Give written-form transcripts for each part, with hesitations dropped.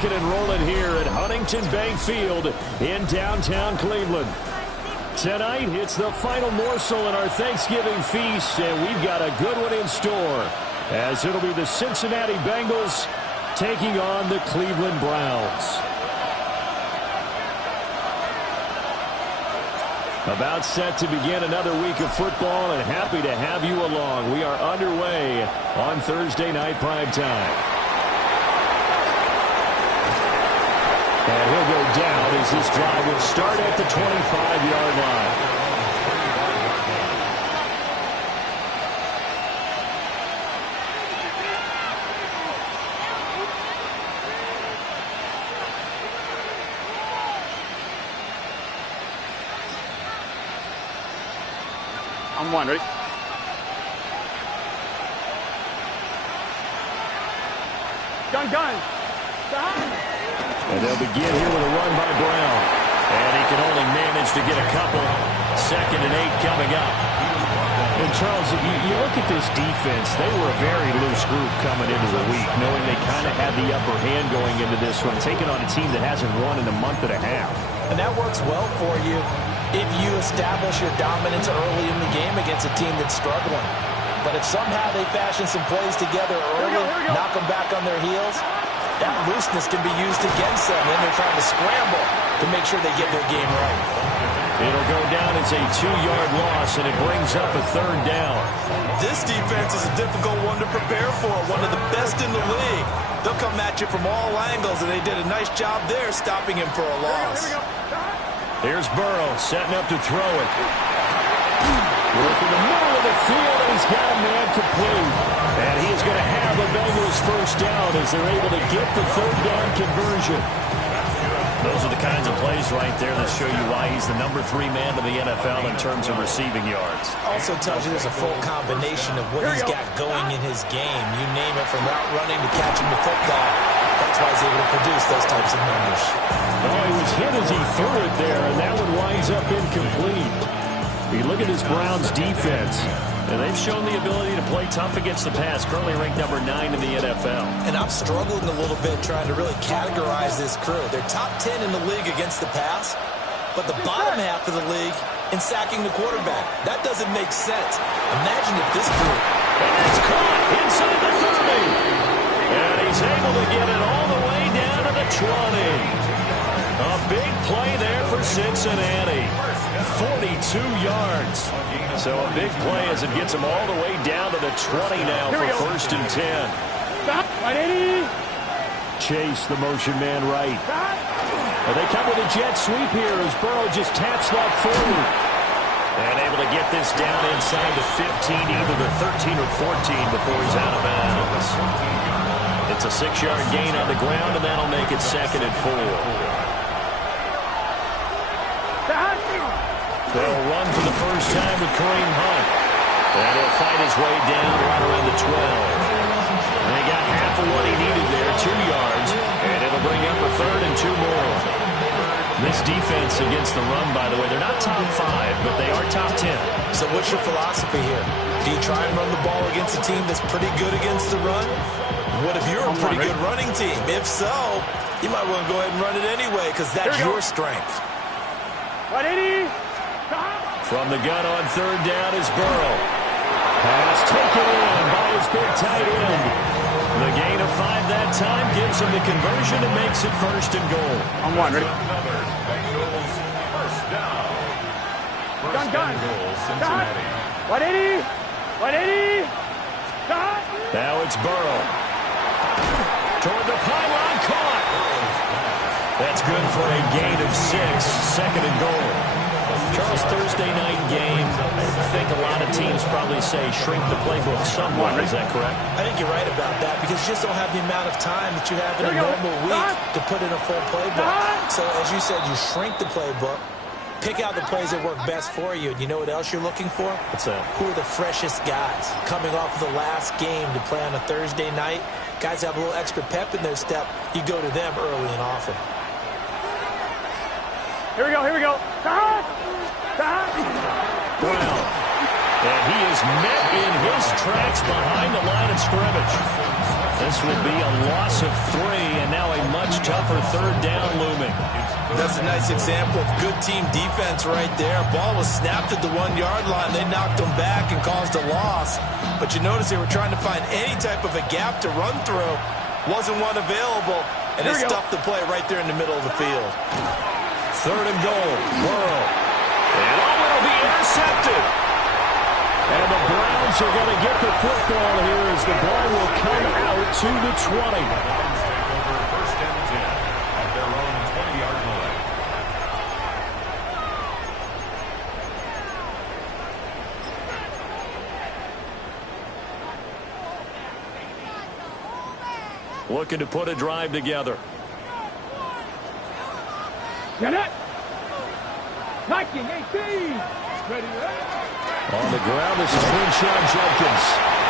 rocking and rolling here at Huntington Bank Field in downtown Cleveland. Tonight, it's the final morsel in our Thanksgiving feast, and we've got a good one in store, as it'll be the Cincinnati Bengals taking on the Cleveland Browns. About set to begin another week of football, and happy to have you along. We are underway on Thursday night primetime. And he'll go down as this drive will start at the 25-yard line. I'm one, ready? Gun. And they'll begin here with a run by Brown. And he can only manage to get a couple. 2nd and 8 coming up. And Charles, you look at this defense, they were a very loose group coming into the week, knowing they kind of had the upper hand going into this one, taking on a team that hasn't won in a month and a half. And that works well for you if you establish your dominance early in the game against a team that's struggling. But if somehow they fashion some plays together early, knock them back on their heels, that looseness can be used against them. Then they're trying to scramble to make sure they get their game right. It'll go down as a 2-yard loss, and it brings up a 3rd down. This defense is a difficult one to prepare for, one of the best in the league. They'll come at you from all angles, and they did a nice job there stopping him for a loss. Here's Burrow setting up to throw it. Working the middle of the field, and he's got a man complete. And he is going to have the Bengals first down as they're able to get the 3rd down conversion. Those are the kinds of plays right there that show you why he's the number 3 man to the NFL in terms of receiving yards. Also tells you there's a full combination of what he's got going in his game. You name it, from route running to catching the football. That's why he's able to produce those types of numbers. Oh, he was hit as he threw it there, and that one winds up incomplete. You look at this Browns defense, and they've shown the ability to play tough against the pass, currently ranked number 9 in the NFL. And I'm struggling a little bit trying to really categorize this crew. They're top 10 in the league against the pass, but the bottom half of the league in sacking the quarterback. That doesn't make sense. Imagine if this crew... And it's caught inside the 30. And he's able to get it all the way down to the 20. A big play there for Cincinnati. 42 yards. So a big play as it gets him all the way down to the 20 now for 1st and 10. Stop. Right, Eddie. Chase the motion man right. And they come with a jet sweep here as Burrow just taps that forward. And able to get this down inside the 15, either the 13 or 14 before he's out of bounds. It's a 6-yard gain on the ground, and that'll make it 2nd and 4. They'll run for the first time with Kareem Hunt. And he'll fight his way down right around the 12. And they got half of what he needed there, 2 yards. And it'll bring up a 3rd and 2 more. This defense against the run, by the way, they're not top 5, but they are top 10. So what's your philosophy here? Do you try and run the ball against a team that's pretty good against the run? What if you're a pretty good running team? If so, you might want to go ahead and run it anyway, because that's your strength. Right, Eddie. From the gun on 3rd down is Burrow. Pass taken in by his big tight end. The gain of 5 that time gives him the conversion and makes it 1st and goal. I'm one, ready? Gun. Cincinnati. Right, Eddie. Stop. Now it's Burrow. Toward the pylon, caught. That's good for a gain of 6, 2nd and goal. Charles, Thursday night game, I think a lot of teams probably say shrink the playbook somewhat. Is that correct? I think you're right about that, because you just don't have the amount of time that you have in a normal week to put in a full playbook. So, as you said, you shrink the playbook, pick out the plays that work best for you. And you know what else you're looking for? What's that? Who are the freshest guys coming off of the last game to play on a Thursday night? Guys have a little extra pep in their step. You go to them early and often. Here we go. Brown. And he is met in his tracks behind the line of scrimmage. This will be a loss of 3, and now a much tougher third down looming. That's a nice example of good team defense right there. Ball was snapped at the 1-yard line. They knocked them back and caused a loss. But you notice they were trying to find any type of a gap to run through. Wasn't one available, and they stuffed the play right there in the middle of the field. 3rd and goal. Burrow. And it'll be intercepted. And the Browns are going to get the football here as the ball will come out to the 20. First and 10 at their own 20-yard line. Looking to put a drive together. Get it. 1918. Ready, On the ground, this is Quinshon Judkins.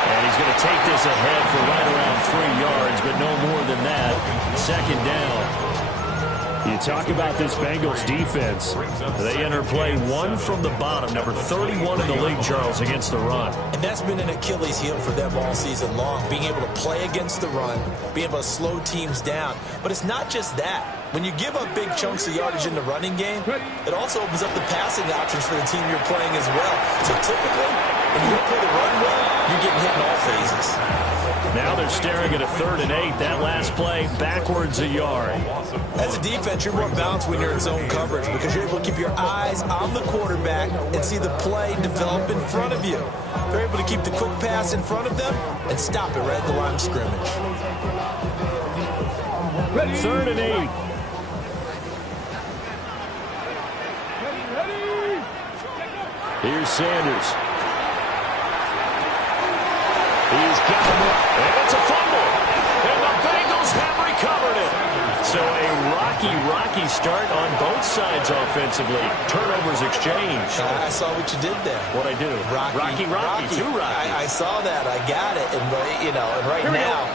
And he's going to take this ahead for right around 3 yards, but no more than that. 2nd down. You talk about this Bengals defense. They enter play 1 from the bottom, number 31 in the league, Charles, against the run. And that's been an Achilles heel for them all season long, being able to play against the run, being able to slow teams down. But it's not just that. When you give up big chunks of yardage in the running game, it also opens up the passing options for the team you're playing as well. So typically, when you don't play the run well, you're getting hit in all phases. Now they're staring at a 3rd and 8. That last play, backwards a yard. As a defense, you're more balanced when you're in zone coverage because you're able to keep your eyes on the quarterback and see the play develop in front of you. They're able to keep the quick pass in front of them and stop it right at the line of scrimmage. 3rd and 8. Here's Sanders. He's got him up, and it's a fumble. And the Bengals have recovered it. So a rocky start on both sides offensively. Turnovers exchanged. I saw what you did there. What'd I do? Rocky. Two Rockies. I saw that. I got it. And, you know, and right now,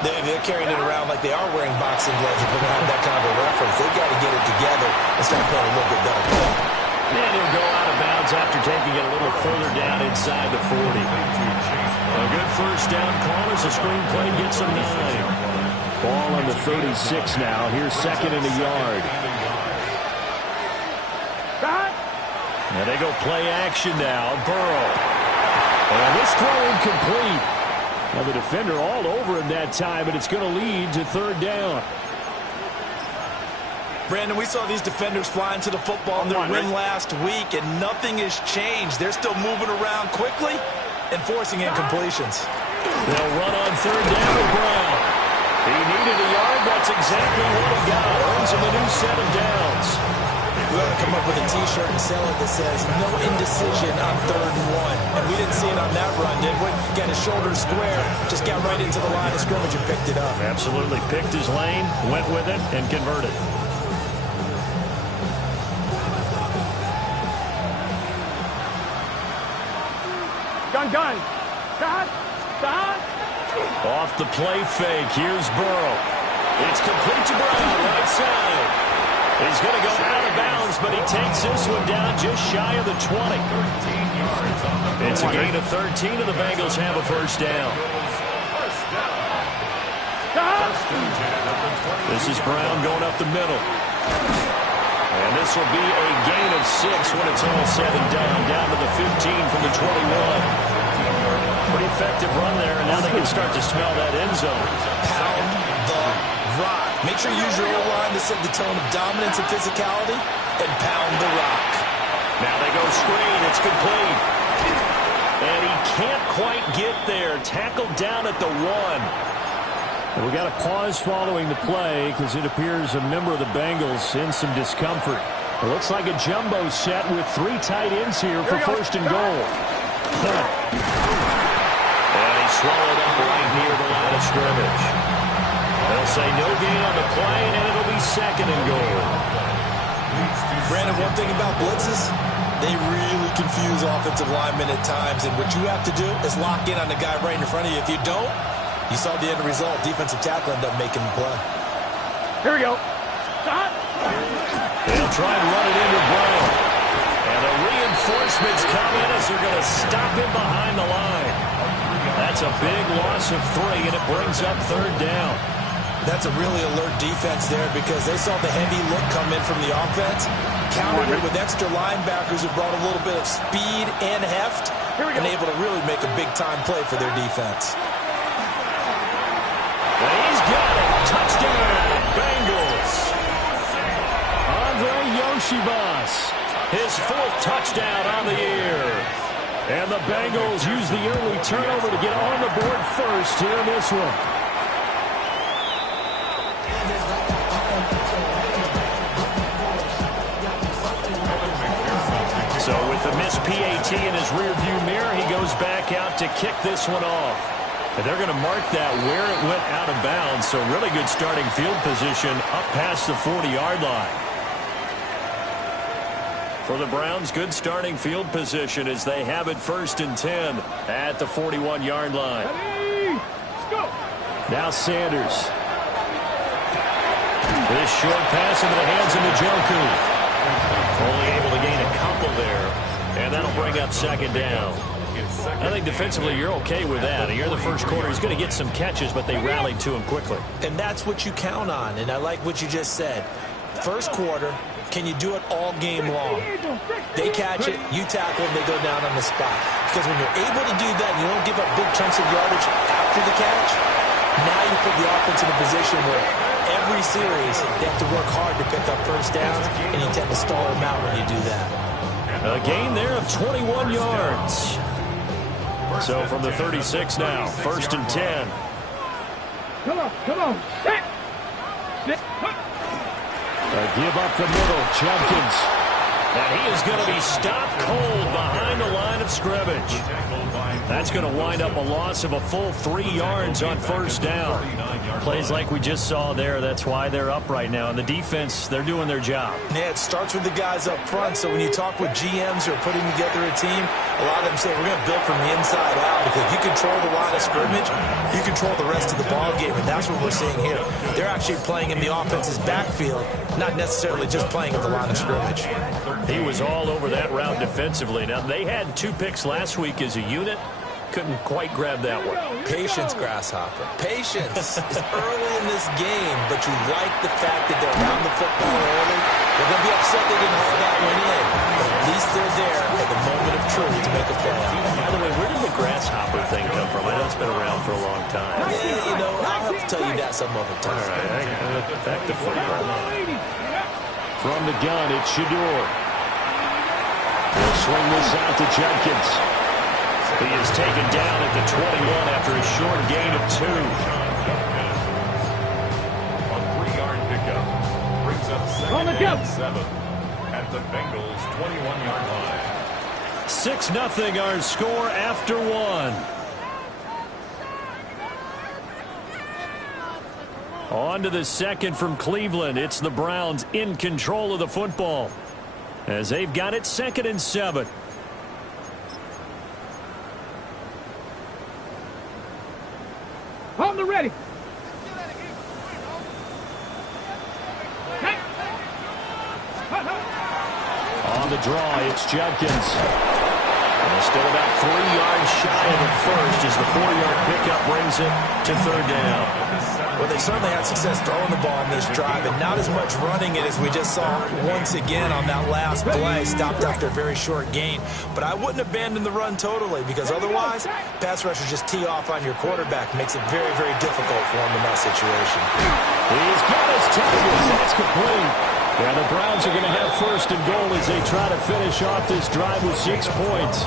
they're carrying it around like they are wearing boxing gloves. If we're going to have that kind of a reference, they've got to get it together and start playing a little bit better. And he'll go out of bounds after taking it a little further down inside the 40. A good first down call as the screenplay gets him 9. Ball on the 36 now. Here's 2nd and a yard. And they go play action now. Burrow. And this throw incomplete. Now the defender all over him that time, and it's going to lead to 3rd down. Brandon, we saw these defenders flying to the football in their win last week, and nothing has changed. They're still moving around quickly and forcing incompletions. They'll run on 3rd down with Brown. He needed a yard. That's exactly what he got. Earns him a new set of downs. We ought to come up with a T-shirt and sell it that says, no indecision on 3rd and 1. And we didn't see it on that run, did we? Got his shoulder square, just got right into the line of scrimmage and picked it up. Absolutely. Picked his lane, went with it, and converted. Gun. Stop. Off the play fake. Here's Burrow. It's complete to Brown, right side. He's going to go out of bounds, but he takes this one down just shy of the 20. It's a gain of 13, and the Bengals have a first down. This is Brown going up the middle. And this will be a gain of 6 when it's all said and done. Down to the 15 from the 21. Pretty effective run there, and now they can start to smell that end zone. Pound the rock. Make sure you use your O-line to set the tone of dominance and physicality, and pound the rock. Now they go screen. It's complete. And he can't quite get there. Tackled down at the 1. We got a pause following the play because it appears a member of the Bengals in some discomfort. It looks like a jumbo set with 3 tight ends here for 1st and goal. And he swallowed up right near the line of scrimmage. They'll say no gain on the play, and it'll be 2nd and goal. Brandon, one thing about blitzes, they really confuse offensive linemen at times, and what you have to do is lock in on the guy right in front of you. If you don't, you saw the end result. Defensive tackle ended up making the play. Here we go. Stop. They'll try and run it into Brown. And the reinforcements come in as they're going to stop him behind the line. That's a big loss of 3, and it brings up 3rd down. That's a really alert defense there because they saw the heavy look come in from the offense, countered it with extra linebackers who brought a little bit of speed and heft, and able to really make a big-time play for their defense. And he's got it. Touchdown, Bengals. Andre Yoshibas, his 4th touchdown on the year. And the Bengals use the early turnover to get on the board first here in this one. So with the missed PAT in his rearview mirror, he goes back out to kick this one off. And they're going to mark that where it went out of bounds. So really good starting field position up past the 40-yard line. For the Browns, good starting field position as they have it 1st and 10 at the 41-yard line. Now Sanders. This short pass into the hands of Njoku. Only able to gain a couple there, and that'll bring up 2nd down. I think defensively you're okay with that. You're in the first quarter. He's going to get some catches, but they rallied to him quickly. And that's what you count on, and I like what you just said. First quarter, can you do it all game long? They catch it, you tackle, and they go down on the spot. Because when you're able to do that, you don't give up big chunks of yardage after the catch, now you put the offense in a position where every series they have to work hard to pick up first downs, and you tend to stall them out when you do that. A gain there of 21 yards. So from the 36 now, 1st and 10. Come on. Give up the middle, Jenkins. And he is going to be stopped cold behind the line of scrimmage. That's going to wind up a loss of a full 3 yards on 1st down. Plays like we just saw there, that's why they're up right now. And the defense, they're doing their job. Yeah, it starts with the guys up front. So when you talk with GMs who are putting together a team, a lot of them say, we're going to build from the inside out. Because if you control the line of scrimmage, you control the rest of the ball game. And that's what we're seeing here. They're actually playing in the offense's backfield, not necessarily just playing at the line of scrimmage. He was all over that route defensively. Now, they had 2 picks last week as a unit. Couldn't quite grab that one. Patience, Grasshopper. Patience is early in this game, but you like the fact that they're around the football early. They're going to be upset they didn't haul that one in, but at least they're there at the moment of truth to make a play. By the way, where did the Grasshopper thing come from? I know it's been around for a long time. Yeah, you know, I'll have to tell you that some other time. All right, back to football. From the gun, it's Shador. He'll swing this out to Jenkins. He is taken down at the 21 after a short gain of 2. A 3-yard pickup brings up 2nd and 7 at the Bengals' 21-yard line. 6-0 our score after 1. On to the 2nd from Cleveland. It's the Browns in control of the football as they've got it 2nd and 7. On the ready. On the draw, it's Jenkins. And still about 3 yards shy of the first as the 4-yard pickup brings it to 3rd down. Well, they certainly had success throwing the ball in this drive, and not as much running it as we just saw once again on that last play. Stopped after a very short gain. But I wouldn't abandon the run totally, because otherwise, pass rushers just tee off on your quarterback. Makes it very, very difficult for him in that situation. He's got his target. That's complete. Yeah, the Browns are going to have 1st and goal as they try to finish off this drive with 6 points.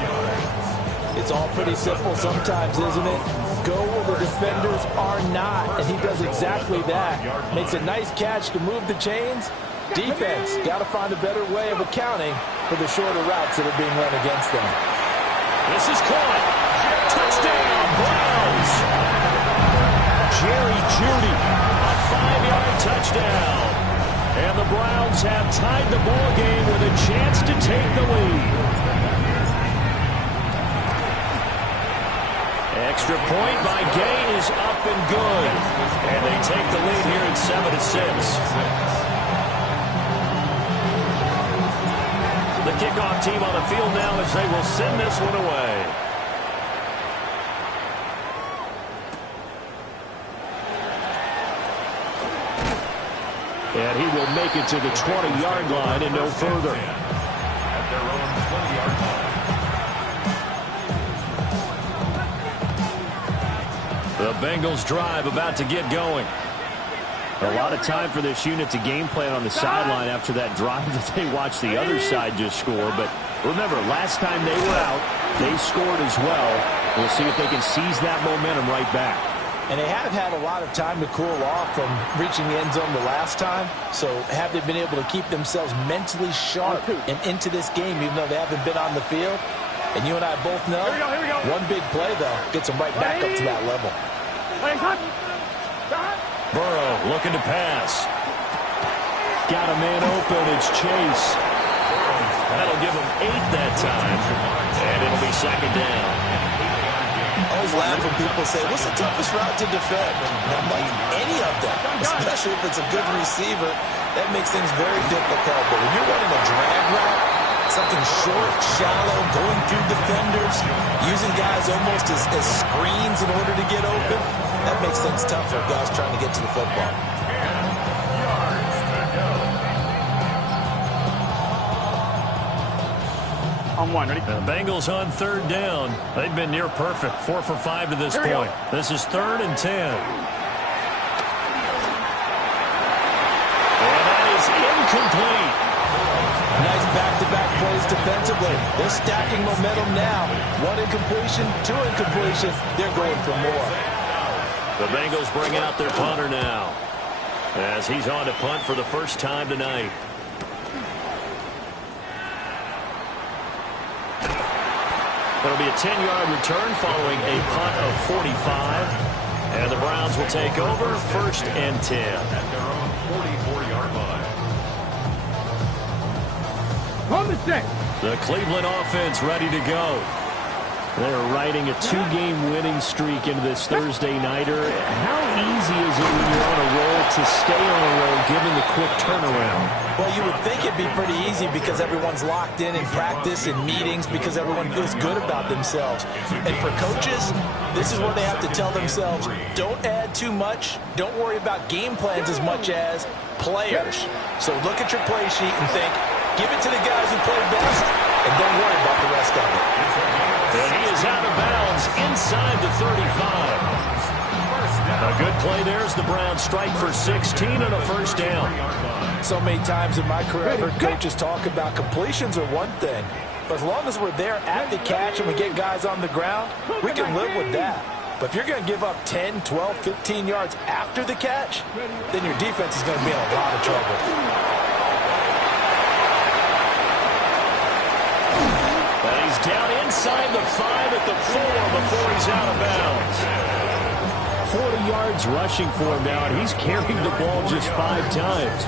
It's all pretty simple sometimes, isn't it? Go where the defenders are not, and he does exactly that. Makes a nice catch to move the chains. Defense, got to find a better way of accounting for the shorter routes that are being run against them. This is caught. Touchdown, Browns. Jerry Jeudy, a 5-yard touchdown. And the Browns have tied the ball game with a chance to take the lead. Extra point by Gay is up and good. And they take the lead here at 7-6. The kickoff team on the field now as they will send this one away. And he will make it to the 20-yard line and no further. At their own 20-yard line. The Bengals drive about to get going. A lot of time for this unit to game plan on the sideline after that drive that they watched the other side just score. But remember, last time they were out, they scored as well. We'll see if they can seize that momentum right back. And they have had a lot of time to cool off from reaching the end zone the last time. So have they been able to keep themselves mentally sharp and into this game, even though they haven't been on the field? And you and I both know, one big play, though, gets them right back up to that level. Burrow looking to pass. Got a man open. It's Chase. That'll give him 8 that time. And it'll be second down. I always laugh when people say, what's the toughest route to defend? And I'm like, any of them, especially if it's a good receiver. That makes things very difficult. But when you're running a drag route, something short, shallow, going through defenders, using guys almost as screens in order to get open, that makes things tough for guys trying to get to the football. 10 yards to go. On one, ready? The Bengals on third down. They've been near perfect. 4 for 5 to this point. This is 3rd and 10. And that is incomplete. Nice back-to-back plays defensively. They're stacking momentum now. 1 incompletion, 2 incompletion. They're going for more. The Bengals bring out their punter now as he's on to punt for the first time tonight. It'll be a 10-yard return following a punt of 45. And the Browns will take over 1st and 10. At their own 44-yard line. On the set. The Cleveland offense ready to go. They're riding a 2-game winning streak into this Thursday nighter. How easy is it when you're on a roll to stay on a roll given the quick turnaround? Well, you would think it'd be pretty easy because everyone's locked in practice and meetings because everyone feels good about themselves. And for coaches, this is where they have to tell themselves, don't add too much. Don't worry about game plans as much as players. So look at your play sheet and think, give it to the guys who play best, and don't worry about the rest of it. And he is out of bounds inside the 35. A good play there as the Browns strike for 16 and a first down. So many times in my career, I've heard coaches talk about completions are one thing. But as long as we're there at the catch and we get guys on the ground, we can live with that. But if you're going to give up 10, 12, 15 yards after the catch, then your defense is going to be in a lot of trouble. He's down inside the 5 at the 4 before he's out of bounds. 40 yards rushing for him now, and he's carried the ball just 5 times.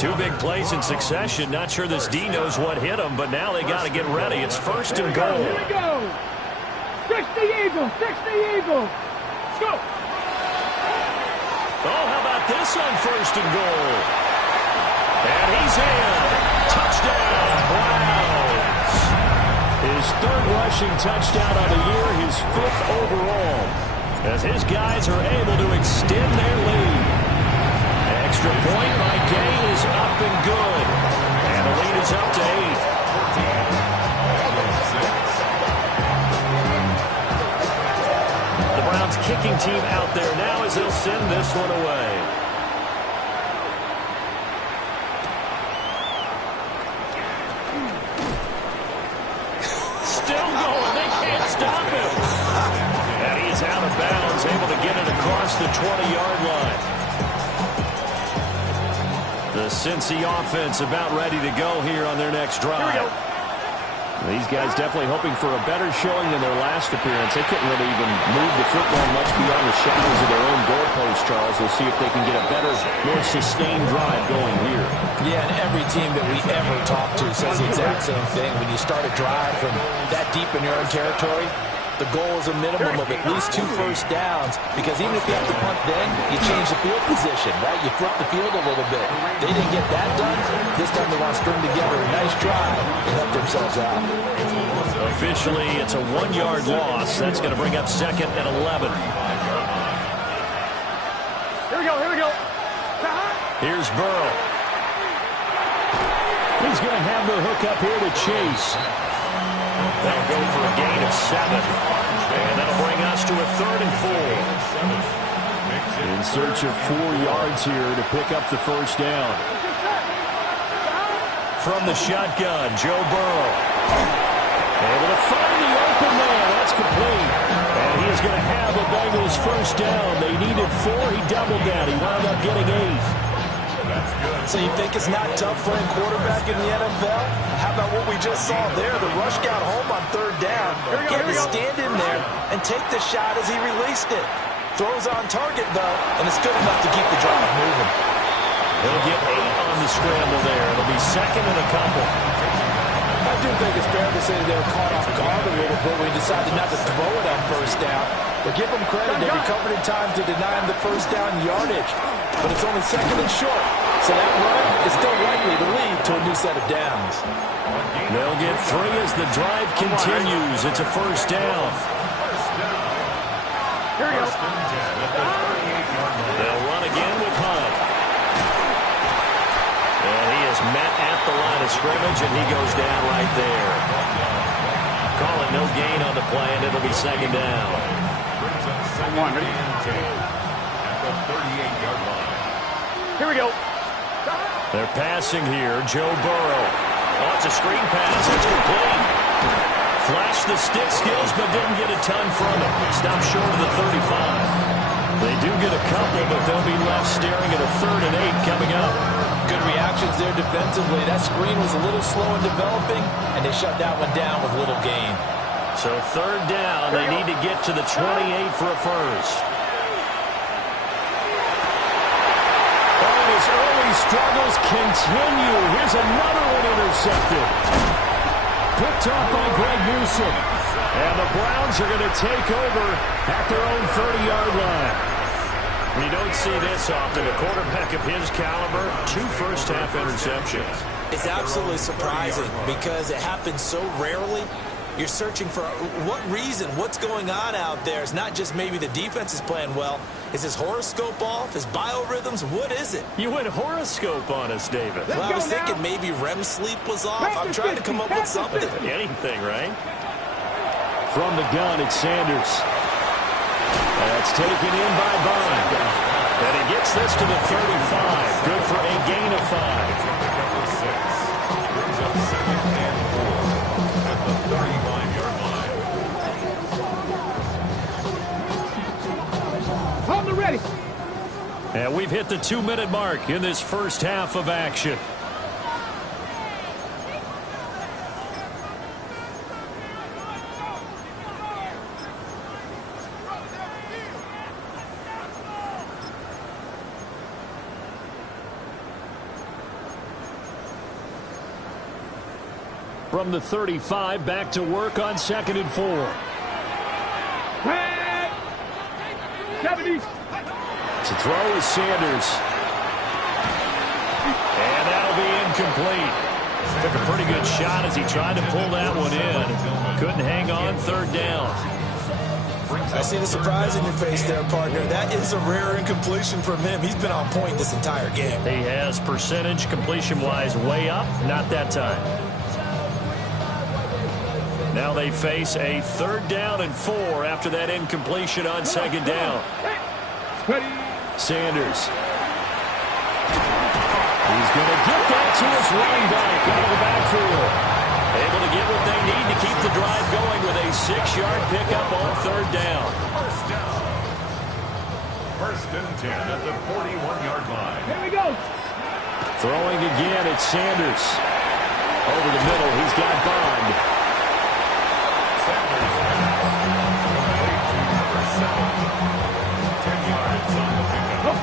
2 big plays in succession. Not sure this D knows what hit him, but now they got to get ready. It's 1st and goal. Here we go. Fix the eagle. Fix the eagle. Let's go. Oh, how about this on 1st and goal? And he's in. Touchdown, Browns. His 3rd rushing touchdown on the year, his 5th overall, as his guys are able to extend their lead. Extra point by Gay is up and good. And the lead is up to 8. The Browns kicking team out there now as they'll send this one away. Still going. They can't stop him. And he's out of bounds, able to get it across the 20-yard line. The Cincy offense about ready to go here on their next drive. These guys definitely hoping for a better showing than their last appearance. They couldn't really even move the football much beyond the shadows of their own goalpost, Charles. We'll see if they can get a better, more sustained drive going here. Yeah, and every team that we ever talk to says the exact same thing. When you start a drive from that deep in your own territory, the goal is a minimum of at least 2 first downs, because even if you have to punt then, you change the field position, right? You flip the field a little bit. They didn't get that done. This time they want to string together a nice drive and help themselves out. Officially, it's a 1-yard loss. That's going to bring up 2nd and 11. Here we go. Here we go. Here's Burrow. He's going to have the hook up here to Chase. They'll go for a gain of 7. And that'll bring us to a 3rd and 4. In search of 4 yards here to pick up the first down. From the shotgun, Joe Burrow. Able to find the open man. That's complete. And he is going to have a Bengals first down. They needed 4. He doubled that. He wound up getting 8. So you think it's not tough playing quarterback in the NFL? How about what we just saw there? The rush got home on 3rd down. He had to stand in there and take the shot as he released it. Throws on target, though, and it's good enough to keep the drive moving. They'll get 8 on the scramble there. It'll be 2nd and a couple. I do think it's fair to say they were caught off guard a little bit when he decided not to throw it on 1st down. But give them credit. They recovered in time to deny him the first down yardage. But it's only 2nd and short. So that run is still likely to lead to a new set of downs. They'll get 3 as the drive continues. It's a first down. Here we go. They'll run again with Hunt. And he is met at the line of scrimmage, and he goes down right there. Calling no gain on the play, and it'll be 2nd down. Come on, ready? At the 38-yard line. Here we go. They're passing here. Joe Burrow. Oh, it's a screen pass. It's complete. Flashed the stick skills, but didn't get a ton from it. Stopped short of the 35. They do get a couple, but they'll be left staring at a 3rd and 8 coming up. Good reactions there defensively. That screen was a little slow in developing, and they shut that one down with little gain. So 3rd down, they need to get to the 28 for a first. And his early struggles continue. Here's another one intercepted. Picked off by Greg Newsome. And the Browns are going to take over at their own 30-yard line. You don't see this often. A quarterback of his caliber, 2 first-half interceptions. It's absolutely surprising because it happens so rarely. You're searching for what reason, what's going on out there. It's not just maybe the defense is playing well. Is his horoscope off? His biorhythms? What is it? You went horoscope on us, David. Well, I was thinking maybe REM sleep was off. I'm trying to come up with something. Anything, right? From the gun, it's Sanders. That's taken in by Bond. And he gets this to the 35. Good for a gain of 5. Brings up 2nd and 4 at the 35-yard line. Hold the ready. And we've hit the 2-minute mark in this first half of action. From the 35, back to work on 2nd and 4. 70. To throw is Sanders. And that'll be incomplete. Took a pretty good shot as he tried to pull that one in. Couldn't hang on, 3rd down. I see the surprise in your face there, partner. That is a rare incompletion from him. He's been on point this entire game. He has percentage completion-wise way up. Not that time. Now they face a 3rd down and 4 after that incompletion on 2nd down. Sanders. He's going to get that to his running back out of the backfield. Able to get what they need to keep the drive going with a 6-yard pickup on 3rd down. First and 10 at the 41-yard line. Here we go. Throwing again, it's Sanders. Over the middle, he's got Bond.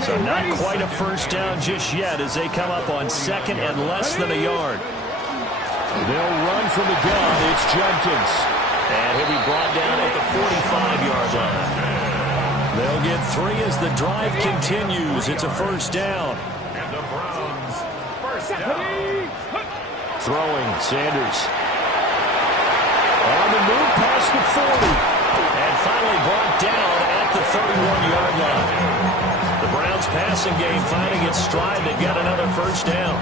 So not quite a first down just yet as they come up on 2nd and less than a yard. They'll run from the gun. It's Jenkins. And he'll be brought down at the 45-yard line. They'll get 3 as the drive continues. It's a first down. And the Browns, first down. Throwing, Sanders. On the move past the 40. And finally brought down at the 31-yard line. The Browns passing game finding its stride. They've got another first down.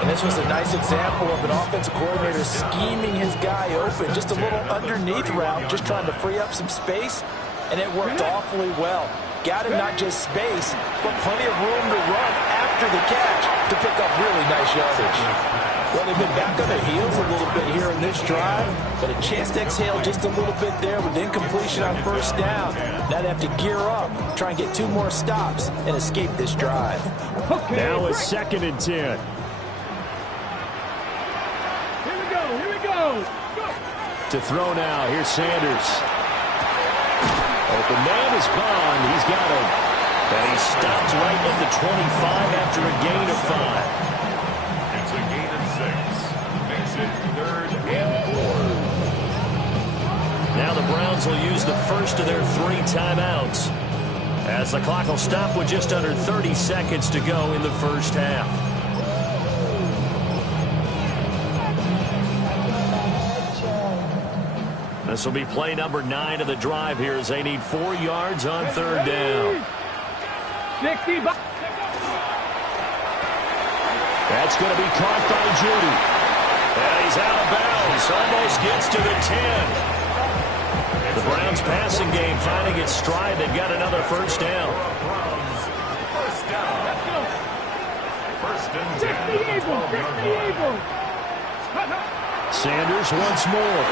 And this was a nice example of an offensive coordinator scheming his guy open. Just a little underneath route, just trying to free up some space, and it worked awfully well. Got him not just space, but plenty of room to run after the catch to pick up really nice yardage. Well, they've been back on their heels a little bit here in this drive, but a chance to exhale just a little bit there with incompletion on first down. Now they have to gear up, try and get 2 more stops, and escape this drive. Now it's 2nd and 10. Here we go. To throw now, here's Sanders. Open man is Bond. He's got him. And he stops right at the 25 after a gain of 5. It's a gain of 6. Makes it 3rd and 4. Now the Browns will use the first of their 3 timeouts, as the clock will stop with just under 30 seconds to go in the first half. This will be play number 9 of the drive here as they need 4 yards on 3rd down. 60. That's going to be caught by Judy. And he's out of bounds. Almost gets to the 10. The Browns passing game finding its stride. They've got another first down. First down. First and 10. Sanders once more.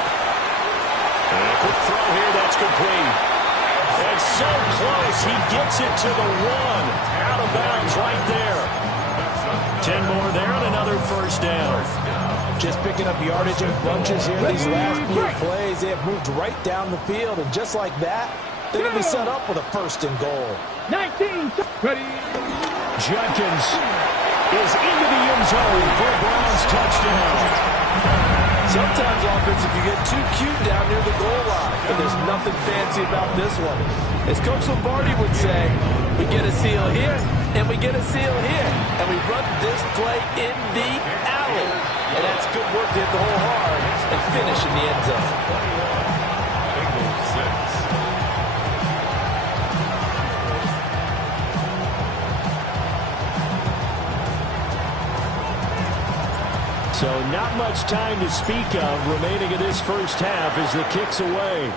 And a quick throw here, that's complete. And so close, he gets it to the 1. Out of bounds right there. 10 more there and another first down. Just picking up yardage in bunches here these last few plays. They have moved right down the field, and just like that, they're going to be set up with a 1st and goal. 19. Ready. Jenkins is into the end zone for a Browns touchdown. Sometimes offense, if you get too cute down near the goal line, but there's nothing fancy about this one. As Coach Lombardi would say, we get a seal here, and we get a seal here, and we run this play in the alley. And that's good work to hit the hole hard and finish in the end zone. Bengals 6. So not much time to speak of remaining in this first half as the kick's away.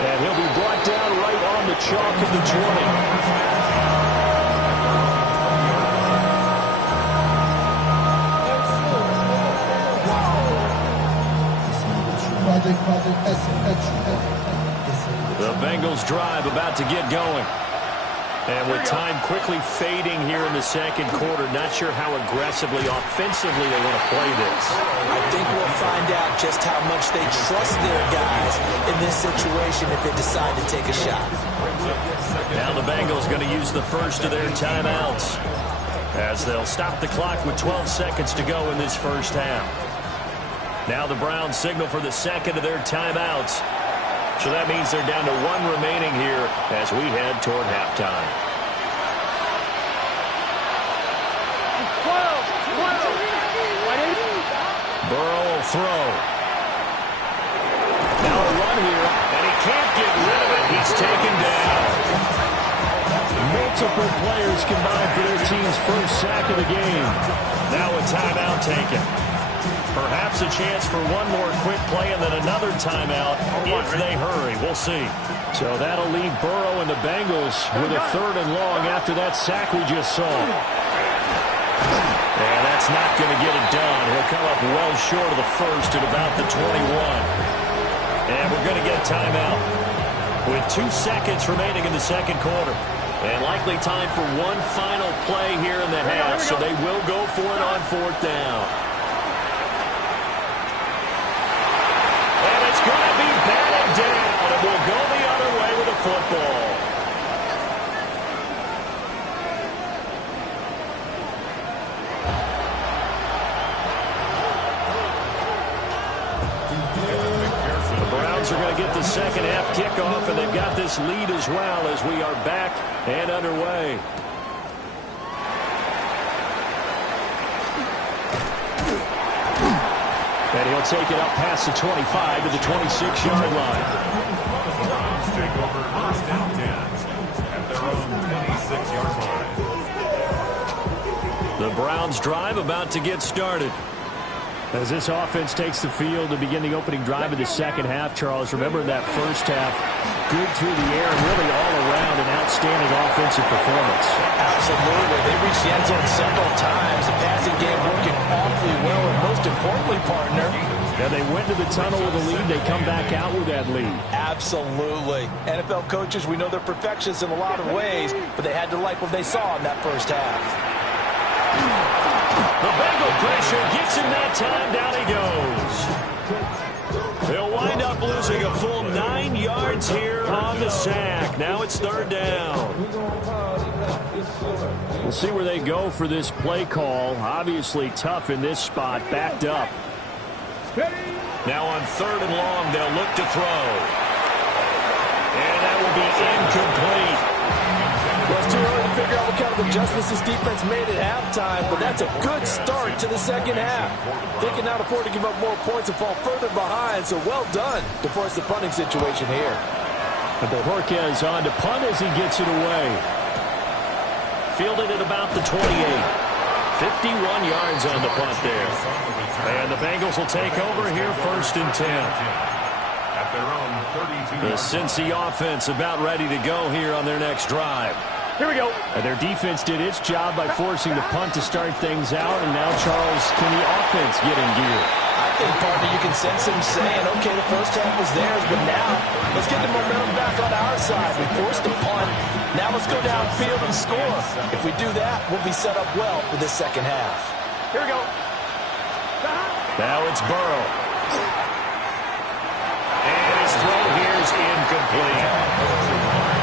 And he'll be brought down right on the chalk of the 20. The Bengals drive about to get going. And with time quickly fading here in the second quarter, not sure how aggressively, offensively they want to play this. I think we'll find out just how much they trust their guys in this situation if they decide to take a shot. Now the Bengals going to use the first of their timeouts, as they'll stop the clock with 12 seconds to go in this first half. Now the Browns signal for the second of their timeouts. So that means they're down to 1 remaining here as we head toward halftime. 12. Burrow will throw. Now a run here, and he can't get rid of it. He's taken down. Multiple players combined for their team's first sack of the game. Now a timeout taken. Perhaps a chance for one more quick play and then another timeout if they hurry. We'll see. So that'll leave Burrow and the Bengals with a 3rd and long after that sack we just saw. And that's not going to get it done. He'll come up well short of the first at about the 21. And we're going to get a timeout with 2 seconds remaining in the second quarter. And likely time for one final play here in the half, so they will go for it on 4th down. Going to be batted down, and will go the other way with a football. The Browns are going to get the second half kickoff, and they've got this lead as well as we are back and underway. And he'll take it up past the 25 to the 26-yard line. Browns drive about to get started. As this offense takes the field to begin the opening drive of the second half, Charles, remember that first half, good through the air and really all around an outstanding offensive performance. Absolutely. They reached the end zone several times. The passing game working awfully well, and most importantly, partner, now they went to the tunnel with a lead. They come back out with that lead. Absolutely. NFL coaches, we know they're perfectionists in a lot of ways, but they had to like what they saw in that first half. The Bengal pressure gets him that time. Down he goes. They'll wind up losing a full 9 yards here on the sack. Now it's third down. We'll see where they go for this play call. Obviously tough in this spot, backed up. Now on third and long, they'll look to throw. And that will be incomplete. Well, it's too early to figure out what kind of adjustments this defense made at halftime, but that's a good start to the second half. They can not afford to give up more points and fall further behind, so well done to force the punting situation here. And Bojorquez on to punt as he gets it away. Fielded at about the 28. 51 yards on the punt there. And the Bengals will take over here first and 10. At their own 32. The Cincy offense about ready to go here on their next drive. Here we go. And their defense did its job by forcing the punt to start things out. And now, Charles, can the offense get in gear? I think, partner, you can sense him saying, okay, the first half was theirs, but now let's get the momentum back on our side. We forced the punt. Now let's go downfield and score. If we do that, we'll be set up well for this second half. Here we go. Now it's Burrow. And his throw here is incomplete.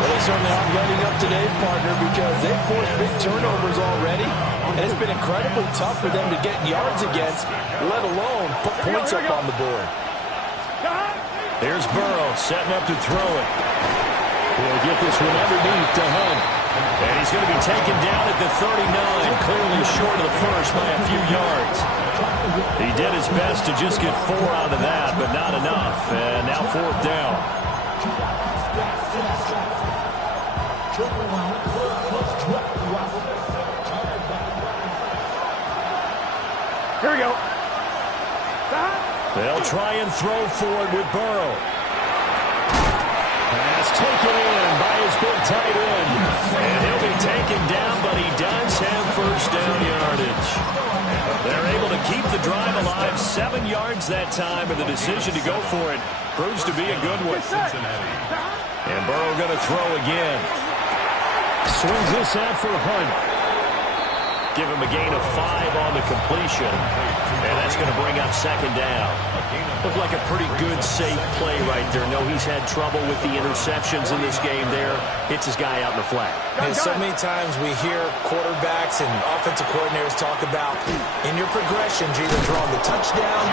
Well, they certainly aren't letting up today, partner, because they've forced big turnovers already, and it's been incredibly tough for them to get yards against, let alone put points up on the board. There's Burrow setting up to throw it. He'll get this one underneath to Hunt. And he's going to be taken down at the 39, clearly short of the first by a few yards. He did his best to just get 4 out of that, but not enough. And now fourth down. Here we go. They'll try and throw for it with Burrow. Pass taken in by his big tight end. And he'll be taken down, but he does have first down yardage. They're able to keep the drive alive. 7 yards that time, and the decision to go for it proves to be a good one. And Burrow going to throw again. Swings this out for Hunt. Give him a gain of 5 on the completion. And that's going to bring up second down. Looked like a pretty good, safe play right there. No, he's had trouble with the interceptions in this game there. Hits his guy out in the flat. And so many times we hear quarterbacks and offensive coordinators talk about in your progressions, you're either throwing the touchdown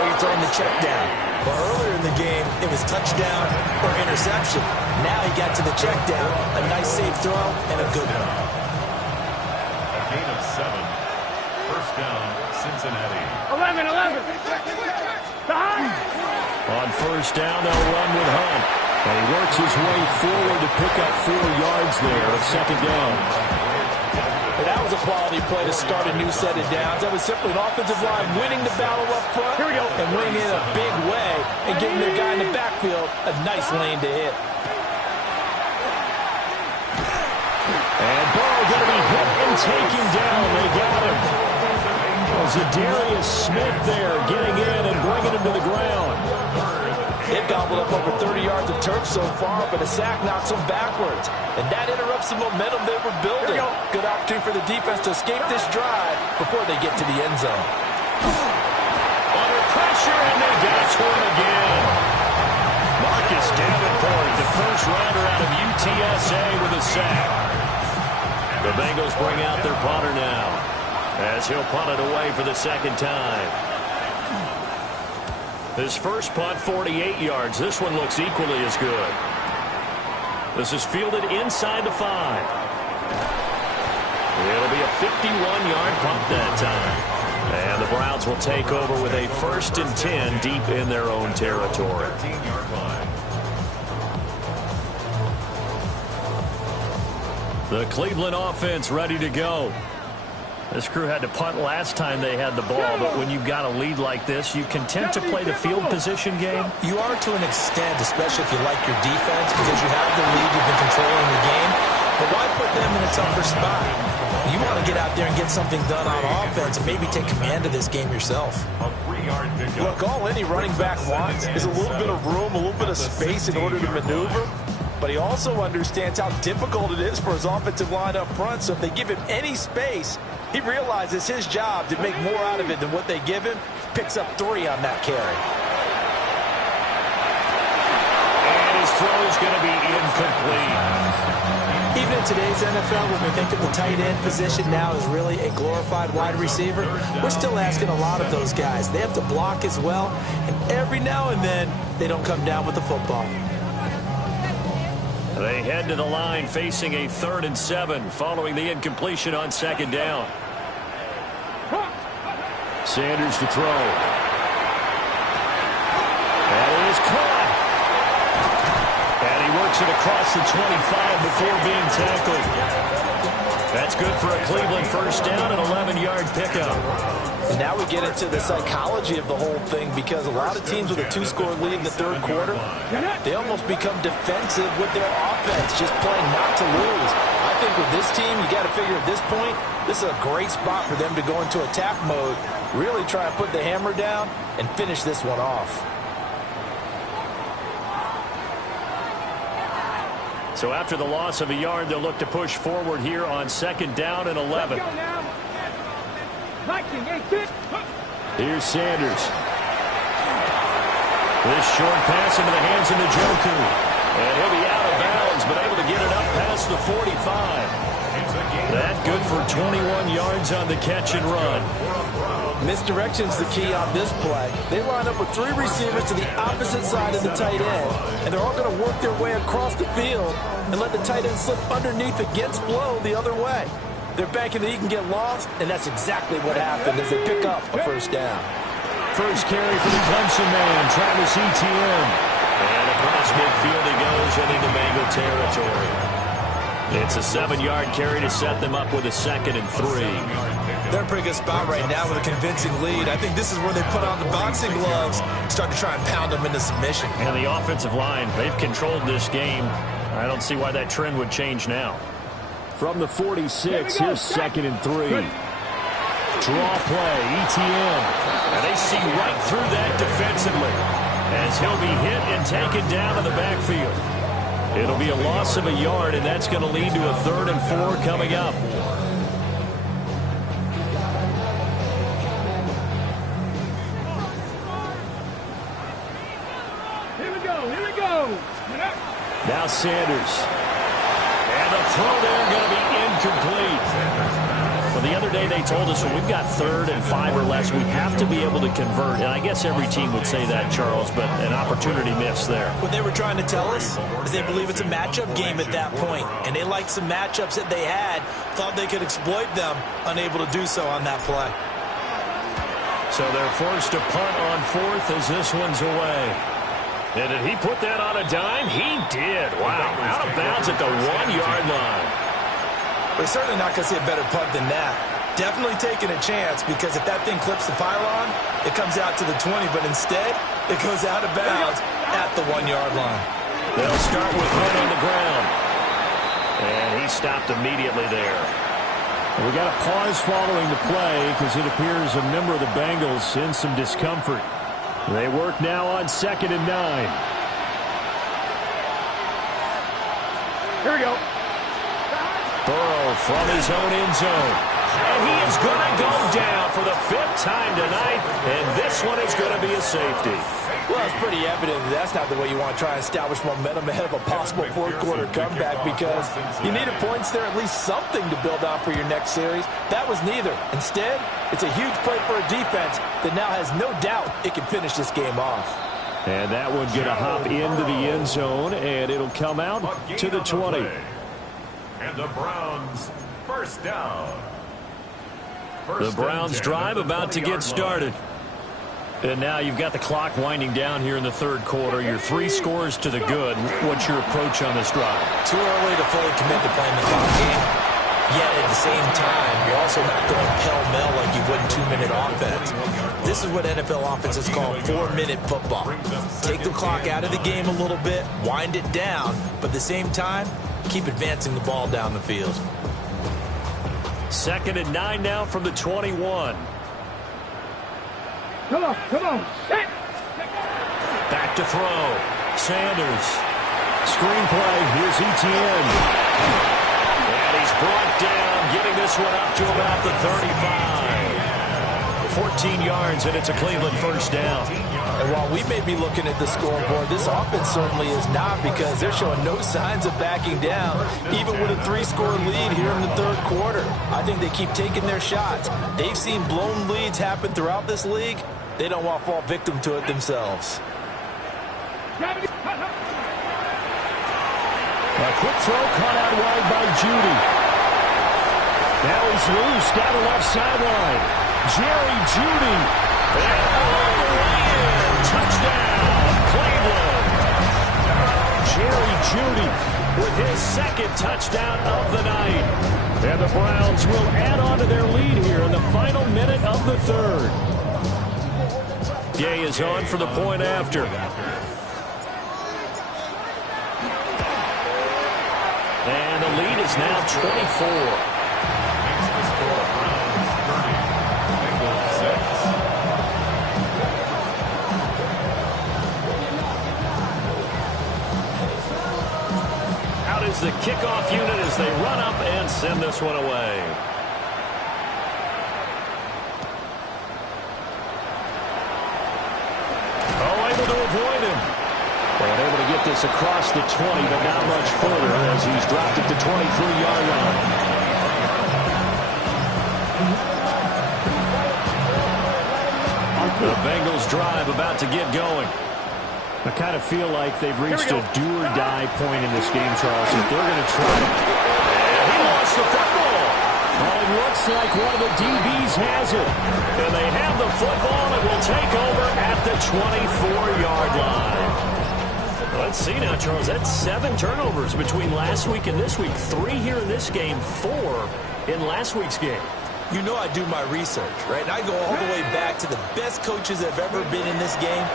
or you're throwing the check down. But earlier in the game, it was touchdown or interception. Now he got to the check down. A nice, safe throw and a good one. A gain of 7. First down, Cincinnati. 11. On first down, they'll run with Hunt. And he works his way forward to pick up 4 yards there of second down. And that was a quality play to start a new set of downs. That was simply an offensive line winning the battle up front. Here we go. And winning in a big way and giving their guy in the backfield a nice lane to hit. And Burrow going to be hit and taken down. They got him. Zadarius Smith there getting in and bringing him to the ground. They've gobbled up over 30 yards of turf so far, but a sack knocks them backwards. And that interrupts the momentum they were building. Good opportunity for the defense to escape this drive before they get to the end zone. Under pressure, and they got to him again. Marcus Davenport, the first rounder out of UTSA with a sack. The Bengals bring out their punter now, as he'll punt it away for the second time. His first punt, 48 yards. This one looks equally as good. This is fielded inside the 5. It'll be a 51-yard punt that time. And the Browns will take over with a first and 10 deep in their own territory. 13-yard line. The Cleveland offense ready to go. This crew had to punt last time they had the ball, but when you've got a lead like this, you can tend to play the field position game. You are to an extent, especially if you like your defense, because you have the lead, you've been controlling the game. But why put them in a tougher spot? You want to get out there and get something done on offense and maybe take command of this game yourself. Look, all any running back wants is a little bit of room, a little bit of space in order to maneuver. But he also understands how difficult it is for his offensive line up front. So if they give him any space, he realizes his job to make more out of it than what they give him. Picks up 3 on that carry. And his throw is going to be incomplete. Even in today's NFL, when we think of the tight end position now as really a glorified wide receiver, we're still asking a lot of those guys. They have to block as well, and every now and then, they don't come down with the football. They head to the line facing a 3rd and 7 following the incompletion on 2nd down. Sanders to throw. That is caught. And he works it across the 25 before being tackled. That's good for a Cleveland first down, an 11-yard pickup. And now we get into the psychology of the whole thing, because a lot of teams with a 2-score lead in the 3rd quarter, they almost become defensive with their offense, just playing not to lose. I think with this team, you got to figure at this point, this is a great spot for them to go into attack mode, really try and put the hammer down and finish this one off. So after the loss of a yard, they'll look to push forward here on 2nd down and 11. Here's Sanders. This short pass into the hands of Njoku. And he'll be out of bounds, but able to get it up past the 45. That good for 21 yards on the catch and run. Misdirection's the key on this play. They line up with 3 receivers to the opposite side of the tight end, and they're all going to work their way across the field and let the tight end slip underneath against flow the other way. They're banking that he can get lost, and that's exactly what happened as they pick up a first down. First carry for the Clemson man, Travis Etienne. And across midfield he goes and into Bengal territory. It's a 7-yard carry to set them up with a 2nd and 3. They're in a pretty good spot right now with a convincing lead. I think this is where they put on the boxing gloves, start to try and pound them into submission. And the offensive line, they've controlled this game. I don't see why that trend would change now. From the 46, here's 2nd and 3. Draw play, Etienne. And they see right through that defensively as he'll be hit and taken down in the backfield. It'll be a loss of a yard, and that's going to lead to a 3rd and 4 coming up. Here we go. Now Sanders. And the throw there going to be incomplete. Well, the other day they told us when we've got 3rd and 5 or less, we have to be able to convert. And I guess every team would say that, Charles, but an opportunity missed there. What they were trying to tell us is they believe it's a matchup game at that point, and they liked some matchups that they had, thought they could exploit them, unable to do so on that play. So they're forced to punt on 4th as this one's away. And did he put that on a dime? He did. Wow, out of bounds at the 1-yard line. We're certainly not going to see a better punt than that. Definitely taking a chance, because if that thing clips the pylon, it comes out to the 20, but instead, it goes out of bounds at the 1-yard line. They'll start with Hunt on the ground. And he stopped immediately there. We got a pause following the play because it appears a member of the Bengals in some discomfort. They work now on 2nd and 9. Here we go. Burrow from his own end zone. And he is going to go down for the 5th time tonight. And this one is going to be a safety. Well, it's pretty evident that that's not the way you want to try and establish momentum ahead of a possible 4th quarter comeback, because you need a points there, at least something to build on for your next series. That was neither. Instead, it's a huge play for a defense that now has no doubt it can finish this game off. And that one going to hop into the end zone, and it'll come out to the 20. And the Browns first down. The Browns drive about to get started. And now you've got the clock winding down here in the 3rd quarter. Your 3 scores to the good. What's your approach on this drive? Too early to fully commit to playing the clock game. Yet at the same time, you're also not going pell-mell like you would in 2-minute offense. This is what NFL offenses call 4-minute football. Take the clock out of the game a little bit, wind it down, but at the same time, keep advancing the ball down the field. 2nd and 9 now from the 21. Come on, set! Back to throw. Sanders. Screenplay. Here's Etienne. And he's brought down, getting this one up to about the 35. 14 yards, and it's a Cleveland first down. And while we may be looking at the scoreboard, this offense certainly is not, because they're showing no signs of backing down, even with a 3-score lead here in the 3rd quarter. I think they keep taking their shots. They've seen blown leads happen throughout this league. They don't want to fall victim to it themselves. A quick throw caught out wide by Judy. Now he's loose down the left sideline. Jerry Judy. And all the way in. Touchdown, Cleveland. Jerry Judy with his 2nd touchdown of the night. And the Browns will add on to their lead here in the final minute of the 3rd. Gay is on for the point after. And the lead is now 24. Out is the kickoff unit as they run up and send this one away. Oh, able to avoid him. And able to get this across the 20, but not much further as he's dropped it to 23-yard line. The Bengals drive about to get going. I kind of feel like they've reached a do-or-die point in this game, Charles. If they're going to try to... And he lost the football. Well, it looks like one of the DBs has it. And they have the football and will take over at the 24-yard line. Let's see now, Charles. That's 7 turnovers between last week and this week. 3 here in this game, 4 in last week's game. You know I do my research, right? And I go all the way back to the best coaches that have ever been in this game,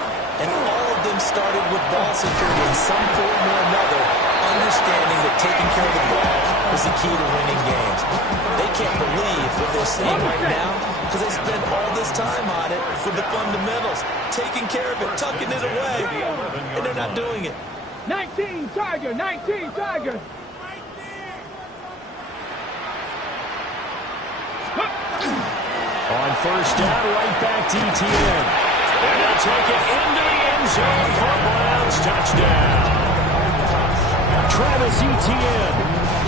and all of them started with ball security in some form or another, understanding that taking care of the ball is the key to winning games. They can't believe what they're seeing right now because they spend all this time on it with the fundamentals, taking care of it, tucking it away, and they're not doing it. 19 Tiger, 19 Tiger. On first down, right back to Etienne. And they'll take it into the end zone for a Browns touchdown. Travis Etienne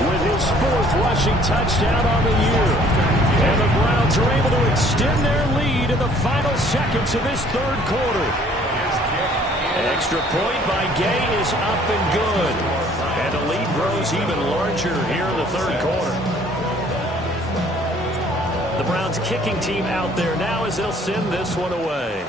with his 4th rushing touchdown on the year. And the Browns are able to extend their lead in the final seconds of this 3rd quarter. Extra point by Gay is up and good. And the lead grows even larger here in the 3rd quarter. The Browns kicking team out there now as they'll send this one away.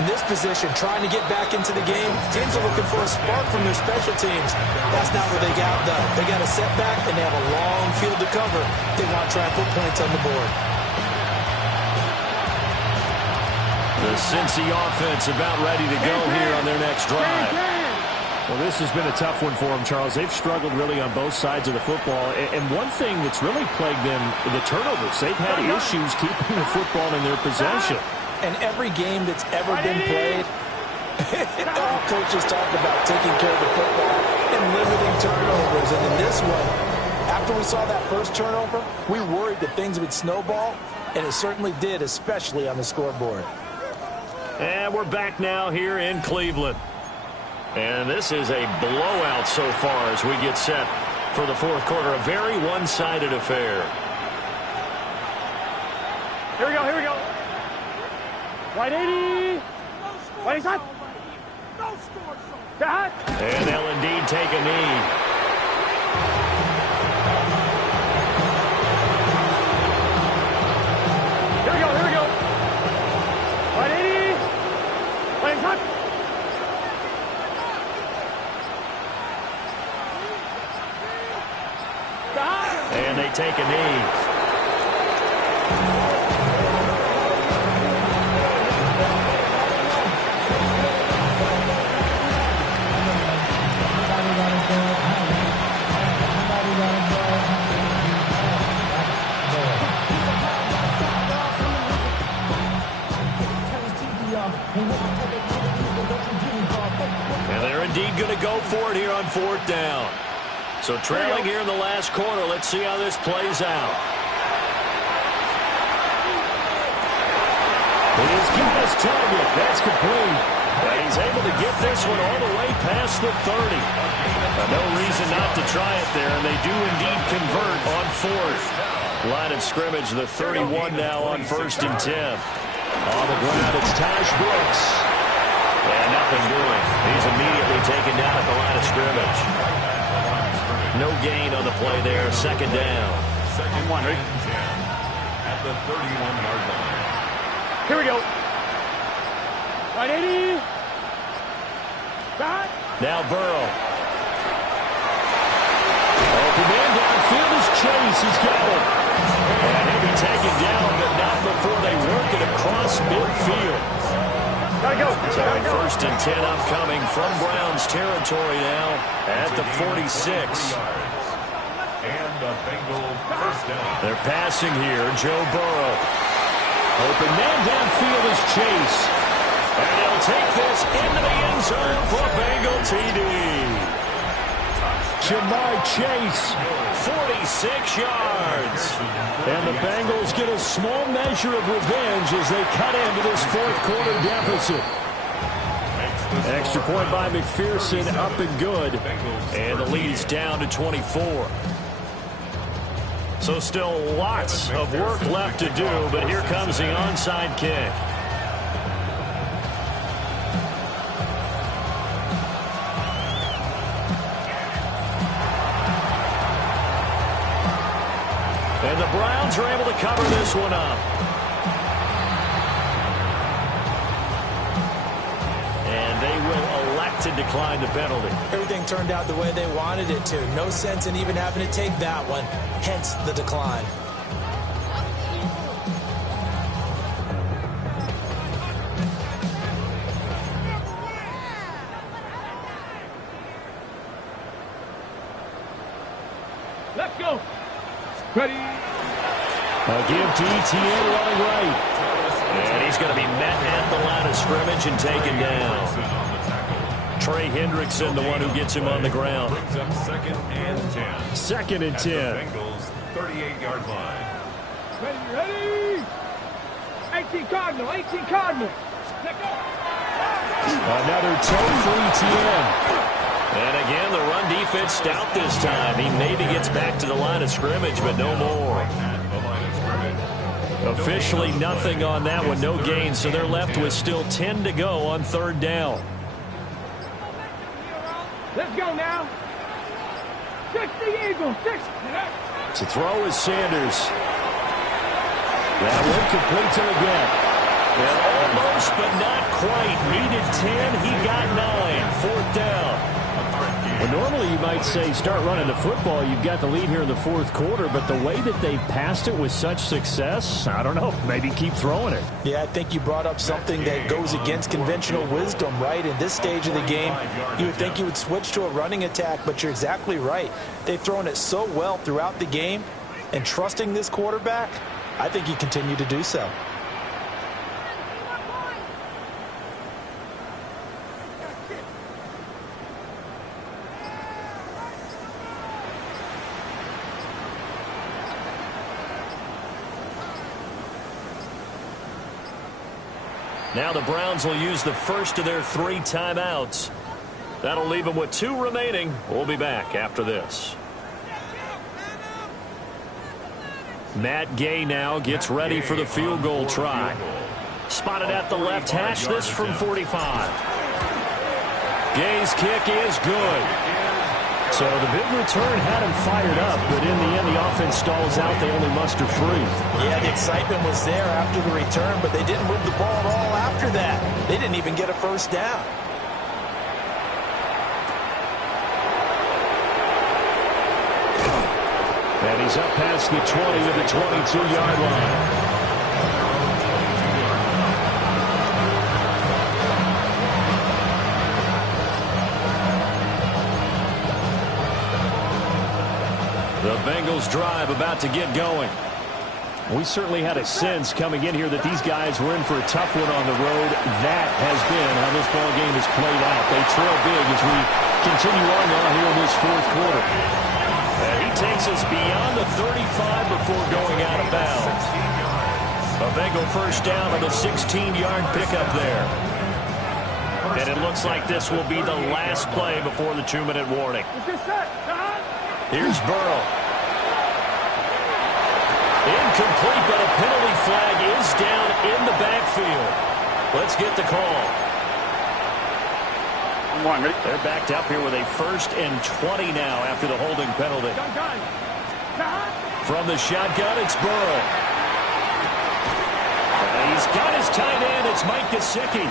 In this position, trying to get back into the game, teams are looking for a spark from their special teams. That's not what they got done. They got a setback, and they have a long field to cover. They want to try and put points on the board. The Cincy offense about ready to go here on their next drive. Well, this has been a tough one for them, Charles. They've struggled really on both sides of the football. And one thing that's really plagued them, the turnovers. They've had issues keeping the football in their possession. And every game that's ever been played, all coaches talk about taking care of the football and limiting turnovers. And in this one, after we saw that first turnover, we worried that things would snowball, and it certainly did, especially on the scoreboard. And we're back now here in Cleveland. And this is a blowout so far as we get set for the 4th quarter. A very one-sided affair. Here we go, here we go. Right 80. Right side. And they'll indeed take a knee. Here we go, here we go. Right 80. Right side. And they're indeed going to go for it here on 4th down. So trailing here in the last quarter. Let's see how this plays out. He's got his target. That's complete. And he's able to get this one all the way past the 30. No reason not to try it there, and they do indeed convert on 4th. Line of scrimmage, the 31 now on 1st and 10. On the ground, it's Taj Brooks. And nothing doing. He's immediately taken down at the line of scrimmage. No gain on the play there. 2nd down. 2nd and 10 at the 31-yard line. Here we go. Right 80. Back. Now Burrow. Open man downfield is Chase. He's got it. And he'll be taken down, but not before they work it across midfield. Gotta go. So 1st and 10 upcoming from Browns territory now at the 46. And the Bengals first down. They're passing here. Joe Burrow. Open man downfield is Chase. And they'll take this into the end zone for Bengal TD. Jamar Chase, 46 yards. And the Bengals get a small measure of revenge as they cut into this 4th quarter deficit. Extra point by McPherson, up and good. And the lead is down to 24. So still lots of work left to do, but here comes the onside kick. And the Browns are able to cover this one up. And they will elect to decline the penalty. Everything turned out the way they wanted it to. No sense in even having to take that one. Hence the decline. Let's go. Ready. A give to ETN running right. And he's going to be met at the line of scrimmage and taken down. Trey Hendrickson, the one who gets him on the ground. Brings up 2nd and 10. 2nd and 10. At the Bengals 38-yard line. Ready. 18 Cardinal. 18 Cardinal. Let's go. Another toe for ETN. And again, the run defense stout this time. He maybe gets back to the line of scrimmage, but no more. Officially nothing on that one, no gain, so they're left with still 10 to go on 3rd down. Let's go now. 60 Eagles. 60. To throw is Sanders. That one complete to the gap. And almost, but not quite. Needed 10. He got 9. 4th down. Well, normally you might say start running the football. You've got the lead here in the 4th quarter, but the way that they've passed it with such success, I don't know, maybe keep throwing it. Yeah, I think you brought up something that goes against conventional wisdom, right? In this stage of the game, you would think you would switch to a running attack, but you're exactly right. They've thrown it so well throughout the game, and trusting this quarterback, I think you continue to do so. Now the Browns will use the first of their 3 timeouts. That'll leave them with 2 remaining. We'll be back after this. Matt Gay now gets ready for the field goal try. Spotted at the left hash, this from 45. Gay's kick is good. So the big return had him fired up, but in the end the offense stalls out. They only muster 3. Yeah, the excitement was there after the return, but they didn't move the ball at all after that. They didn't even get a first down. And he's up past the 20 to the 22-yard line. The Bengals drive about to get going. We certainly had a sense coming in here that these guys were in for a tough one on the road. That has been how this ball game has played out. They trail big as we continue on now here in this fourth quarter. And he takes us beyond the 35 before going out of bounds. A Bengal first down on the 16-yard pickup there. And it looks like this will be the last play before the 2-minute warning. Here's Burrow. Incomplete, but a penalty flag is down in the backfield. Let's get the call. They're backed up here with a 1st and 20 now after the holding penalty. From the shotgun, it's Burrow. He's got his tight end. It's Mike Gesicki.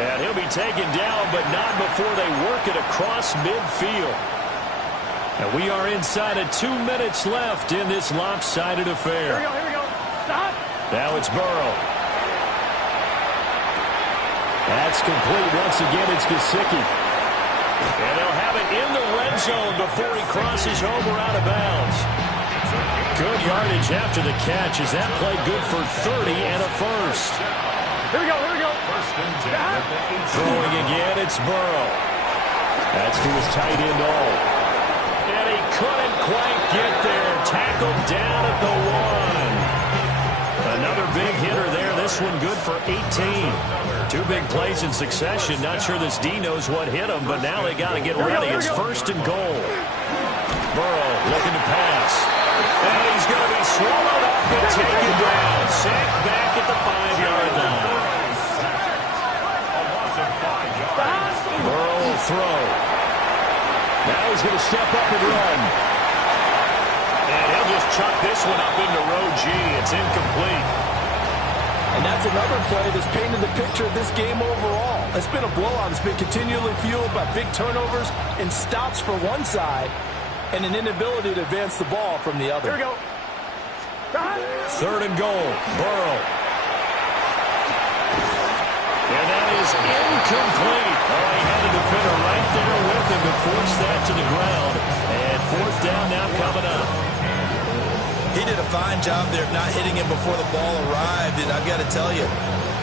And he'll be taken down, but not before they work it across midfield. And we are inside of 2 minutes left in this lopsided affair. Here we go. Stop. Now it's Burrow. That's complete. Once again, it's Gesicki. And they'll have it in the red zone before he crosses home or out of bounds. Good yardage after the catch. Is that play good for 30 and a first? Here we go. First and 10. Throwing again, it's Burrow. That's to his tight end all. And he couldn't quite get there. Tackled down at the 1. Another big hitter there. This one good for 18. 2 big plays in succession. Not sure this D knows what hit him, but now they got to get ready. It's 1st and goal. Burrow looking to pass. And he's going to be swallowed up and taken down. Sacked back at the 5-yard line. Burrow will throw. Now he's going to step up and run. And he'll just chuck this one up into row G. It's incomplete. And that's another play that's painted the picture of this game overall. It's been a blowout. It's been continually fueled by big turnovers and stops for one side and an inability to advance the ball from the other. Here we go. 3rd and goal. Burrow. And that is incomplete. Oh, he had a defender right there with him to force that to the ground. And 4th down now coming up. He did a fine job there of not hitting him before the ball arrived. And I've got to tell you,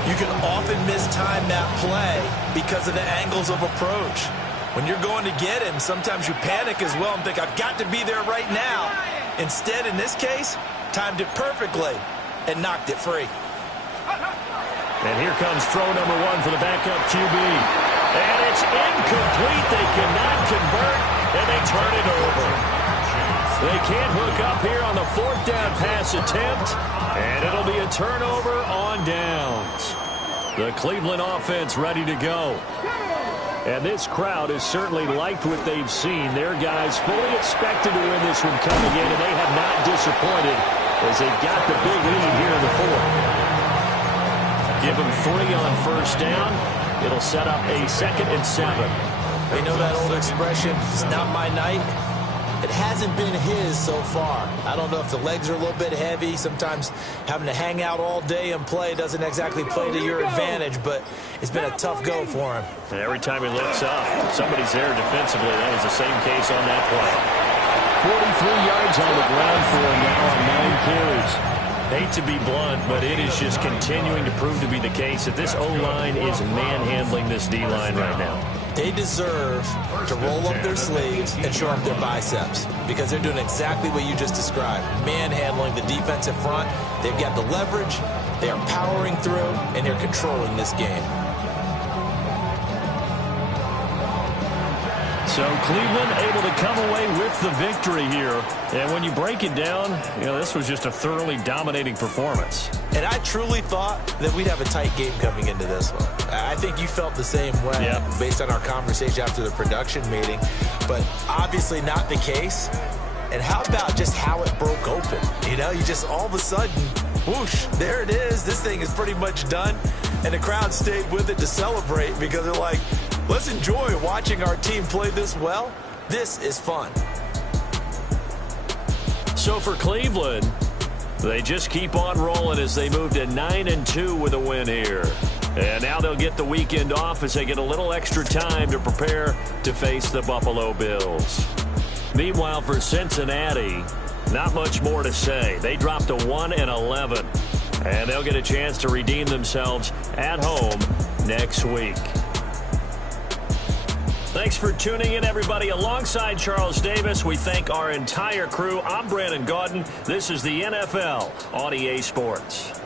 you can often mistime that play because of the angles of approach. When you're going to get him, sometimes you panic as well and think, I've got to be there right now. Instead, in this case, timed it perfectly and knocked it free. And here comes throw number 1 for the backup QB. And it's incomplete. They cannot convert, and they turn it over. They can't hook up here on the 4th down pass attempt, and it'll be a turnover on downs. The Cleveland offense ready to go. And this crowd has certainly liked what they've seen. Their guys fully expected to win this one coming in, and they have not disappointed as they've got the big lead here in the 4th. Give them 3 on 1st down. It'll set up a 2nd and 7. You know that old expression, it's not my night? It hasn't been his so far. I don't know if the legs are a little bit heavy. Sometimes having to hang out all day and play doesn't exactly play to your advantage, but it's been a tough go for him. And every time he looks up, somebody's there defensively. That was the same case on that play. 43 yards on the ground for him now on 9 carries. Hate to be blunt, but it is just continuing to prove to be the case that this O-line is manhandling this D-line right now. They deserve to roll up their sleeves and show up their biceps because they're doing exactly what you just described. Manhandling the defensive front. They've got the leverage. They are powering through, and they're controlling this game. So Cleveland able to come away with the victory here. And when you break it down, you know, this was just a thoroughly dominating performance. And I truly thought that we'd have a tight game coming into this one. I think you felt the same way based on our conversation after the production meeting. But obviously not the case. And how about just how it broke open? You know, you just all of a sudden, whoosh, there it is. This thing is pretty much done. And the crowd stayed with it to celebrate because they're like, let's enjoy watching our team play this well. This is fun. So for Cleveland, they just keep on rolling as they move to 9-2 with a win here. And now they'll get the weekend off as they get a little extra time to prepare to face the Buffalo Bills. Meanwhile, for Cincinnati, Not much more to say. They dropped to 1-11. And they'll get a chance to redeem themselves at home next week. Thanks for tuning in, everybody. Alongside Charles Davis, we thank our entire crew. I'm Brandon Gaudin. This is the NFL on EA Sports.